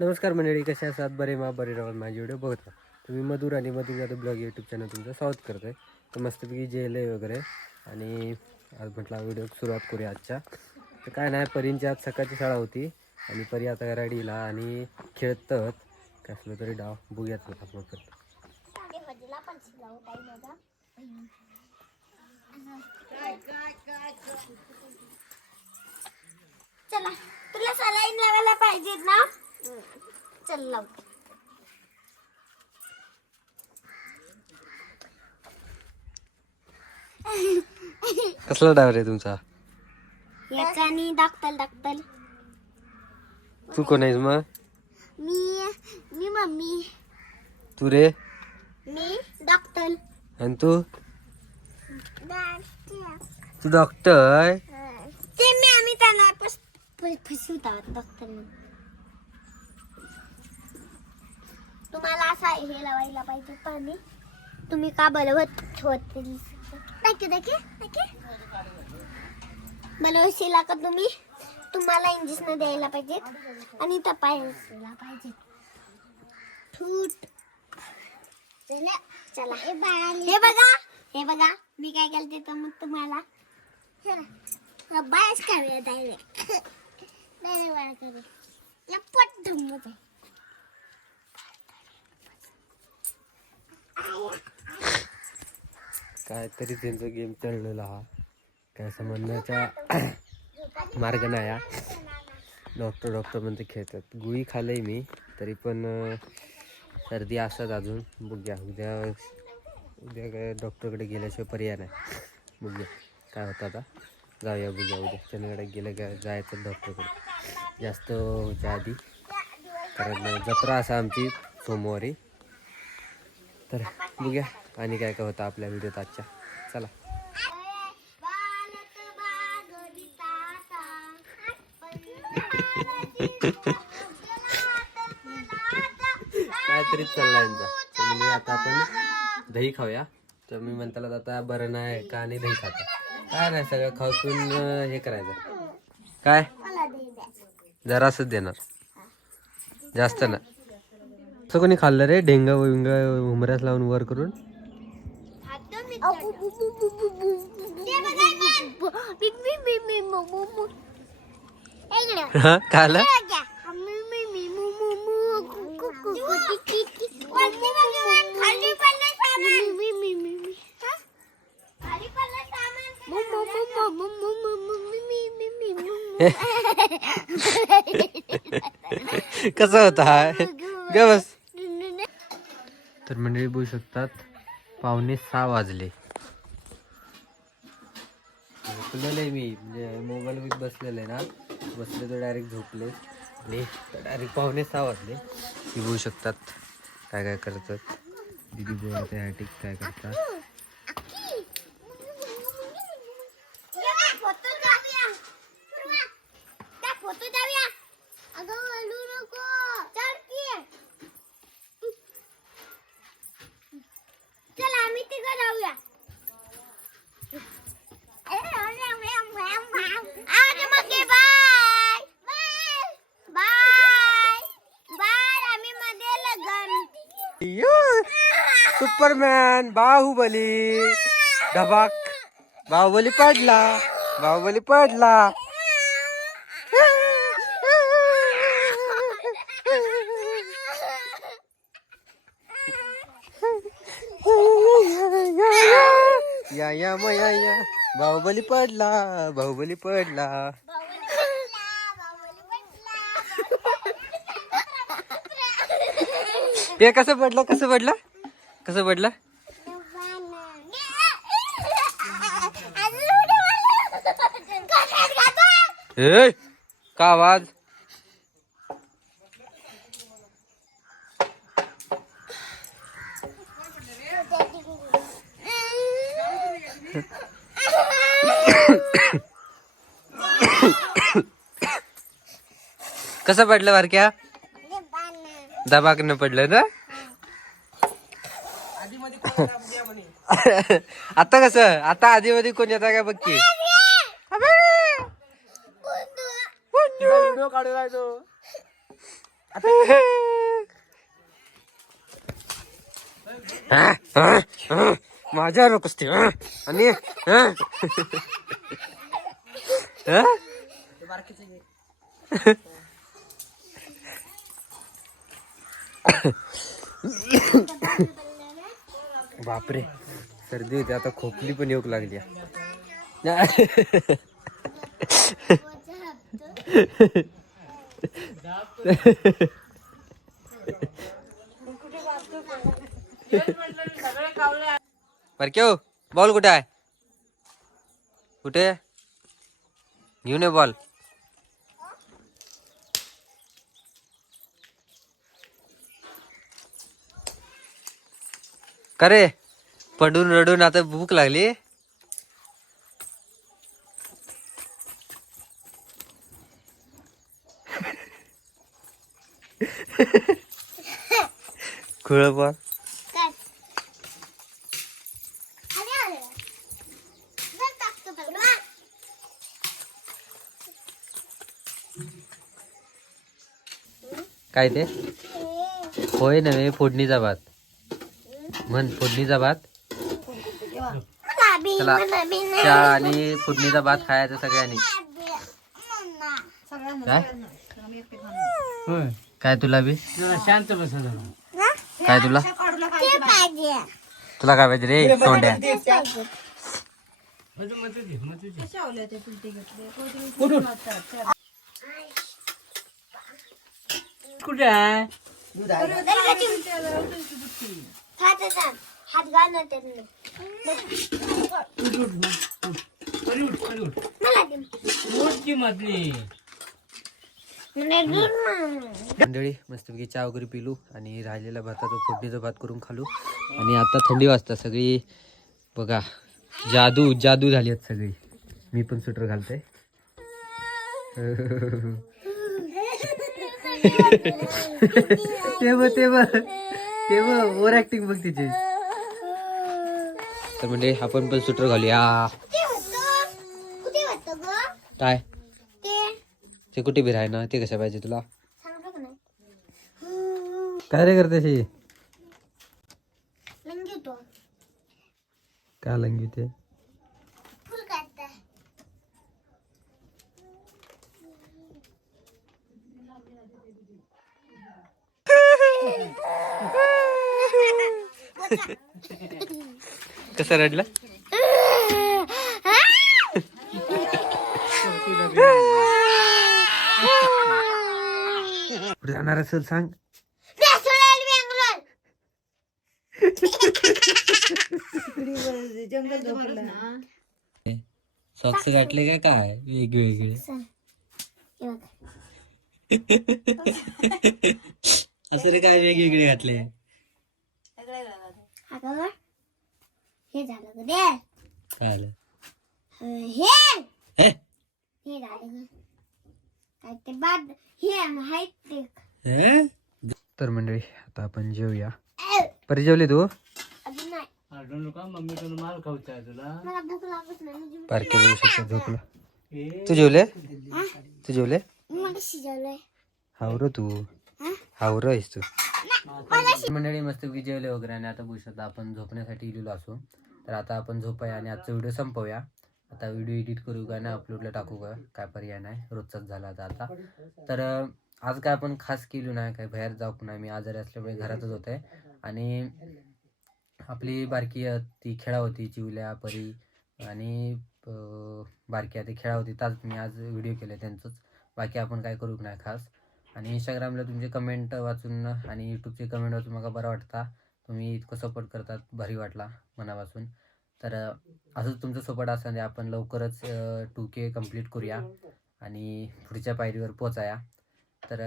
नमस्कार मंडळी, कशा आहात? बरे बरे राहून माझी व्हिडिओ बघता तुम्ही. मधुर आणि मधुर जाधव ब्लॉग यूट्यूब चॅनल तुमचं स्वागत करतो आहे. तर मस्तपैकी जेल वगैरे आणि आज म्हटला व्हिडिओ सुरुवात करूया आजच्या. तर काय नाही, परींची आज सकाळची शाळा होती आणि परी आता रेडीला आणि खेळतात कसलं तरी डाव बघूयात आपण करतो. चला, तुला सलाईन लावायला पाहिजे ना? चल लाव. कसला डाव रे तुमचा? याच्यानी दाखतल. तू कोण आहेस मग? मी मम्मी. तू रे? मी डॉक्टर. आणि तू? तू डॉक्टर? ते मी आम्ही त्यांना फसवत आहोत डॉक्टर. तुम्हाला असा हे लावायला पाहिजे पाणी. तुम्ही का बलवत ठेवत बलवशीला का तुम्ही? तुम्हाला इंजेक्शन द्यायला पाहिजेत आणि तपासायला पाहिजे. चला हे बघा मी काय केलं तर मग तुम्हाला बायच करूया डायरेक्ट वाढ करू लपट धुमत आहे. काहीतरी त्यांचा गेम चाललेला हा काय समजण्याचा मार्ग नाही. हा डॉक्टर म्हणते खेळतात. गुळी खाल्लंय मी तरी पण सर्दी असतात अजून. बघूया उद्या काय डॉक्टरकडे गेल्याशिवाय पर्याय नाही. बघूया काय होतं आता. जाऊया बघूया उद्या चंदगडे गेलं का जायचं डॉक्टरकडे जास्त होच्या आधी, कारण जत्रा असा आमची सोमवारी. तर बघूया आणि काय काय होतं आपल्या व्हिडिओत आजच्या. चला. काहीतरी चालला यांचा. तर म्हणजे आता आपण दही खाऊया. तर मी म्हणताला आता बरं नाही का आणि दही खाता काय नाही, सगळं खाऊन हे करायचं. काय जरासच देणार, जास्त ना. असं कोणी खाल्लं रे ढेंगा विंगा उमऱ्यास लावून वर करून? खाल्लं कसं होता ग बस. तर मंडळी बघू शकतात 5:45 वाजले. झोपलेलं आहे मी, म्हणजे मोबाईल वीक बसलेलं आहे ना. बसले तर डायरेक्ट झोपले आणि डायरेक्ट 5:45 वाजले. ती बघू शकतात काय काय करतात. दिदी बोलते ह्यासाठी काय करतात. चला आम्ही तिघं जाऊया. सुपरमॅन बाहुबली धबाक. बाहुबली पडला. या बाहुबली पडला. हे कसं पडलं? ए का आवाज? कसं पडलं बारक्या? दबाकनं पडलं ना. आता कसं? आता आधी मध्ये कोण येता काय बघ की. माझ्यावर नकोस ते आणि बापरे सर्दी होती आता खोकली पण येऊ लागली बर क्यों बॉल कुठे आहे कुठे घेऊन ये बॉल का रे पडून रडून आता भूक लागली खुळ पण काय खाली आलं जर टाकतो बघ काय ते होय नव्हे फोडणीचा भात म्हण फोडणीचा भात चला चहा आणि फोडणीचा भात खायचा सगळ्यांनी काय काय तुला बी शांत बसा काय तुला तुला काय पाहिजे रे तोंड्या कुठे आहे हात घालणार त्यांनी मला दे. मोठी मधली मंडळी मस्तपैकी चहा वगैरे पिलू आणि राहिलेला भाताचा फोडणीचा भात करून खालू आणि आता थंडी वाजता सगळी बघा जादू जादू झाली आहेत सगळी मी पण स्वेटर घालते ते बघ ओव्हर ऍक्टिंग बघ तिची तर म्हणजे आपण पण स्वेटर घालूया कुठे होतं ग काय ते ते कुठे बी राही ना ते कशा पाहिजे तुला सांगतो का नाही काय रे करते लंगी तो काय लंगी ते फुल काढताय कसं रडलं कुठे जाणार असेल सांग सॉक्स घातले का काय वेगवेगळे असं रे काय वेगवेगळे घातले हे झालं ग दे काय आलं हे हे? हे झालं ग काय ते बाद हे माहित ते हे? तर मंडळी आता आपण जेवूया परी जेवली तू अजून नाही आठवण नका मम्मी कडून माल खाऊचा आहे तुला मला भूक लागत नाही म्हणजे पारखे बघू शकतो झोपलं तू जेवले तू जेवले मग शिजवलंय हावर तू हावर आहेस तू मंडळी मस्त जेवले वगैरे आणि आता बघू शकता आपण झोपण्यासाठी गेलेलो असो तर आता आपण झोपूया आणि आजचा व्हिडिओ संपवूया आता व्हिडिओ एडिट करू का नाही अपलोडला टाकू का काय पर्याय नाही रोजचाच झाला आता तर आज काय आपण खास केलो नाही काय बाहेर जाऊ नाही मी आजारी असल्यामुळे घरातच होते आणि आपली बारकी ती खेळा होती चिवल्या परी आणि बारकी ती खेळा होती त्याच मी आज व्हिडिओ केले त्यांचंच बाकी आपण काय करू नाही खास आणि इंस्टाग्रामला तुमचे कमेंट वाचून आणि यूट्यूबचे कमेंट वाचून मला बरं वाटता तुम्ही इतकं सपोर्ट करतात भारी वाटला मनापासून तर असंच तुमचं सपोर्ट असताना आपण लवकरच 2K कंप्लीट करूया आणि पुढच्या पायरीवर पोचाया तर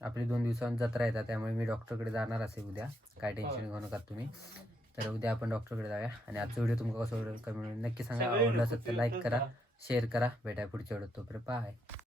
आपली 2 दिवसांत जत्रा येतात त्यामुळे मी डॉक्टरकडे जाणार असेल उद्या काय टेन्शन घेऊ नका तुम्ही तर उद्या आपण डॉक्टरकडे जाऊया आणि आजचा व्हिडिओ तुम्हाला कसं कमेंट नक्की सांगा आवडला असेल तर लाईक करा शेअर करा भेटाय पुढच्या व्हिडिओ तोपर्यंत बाय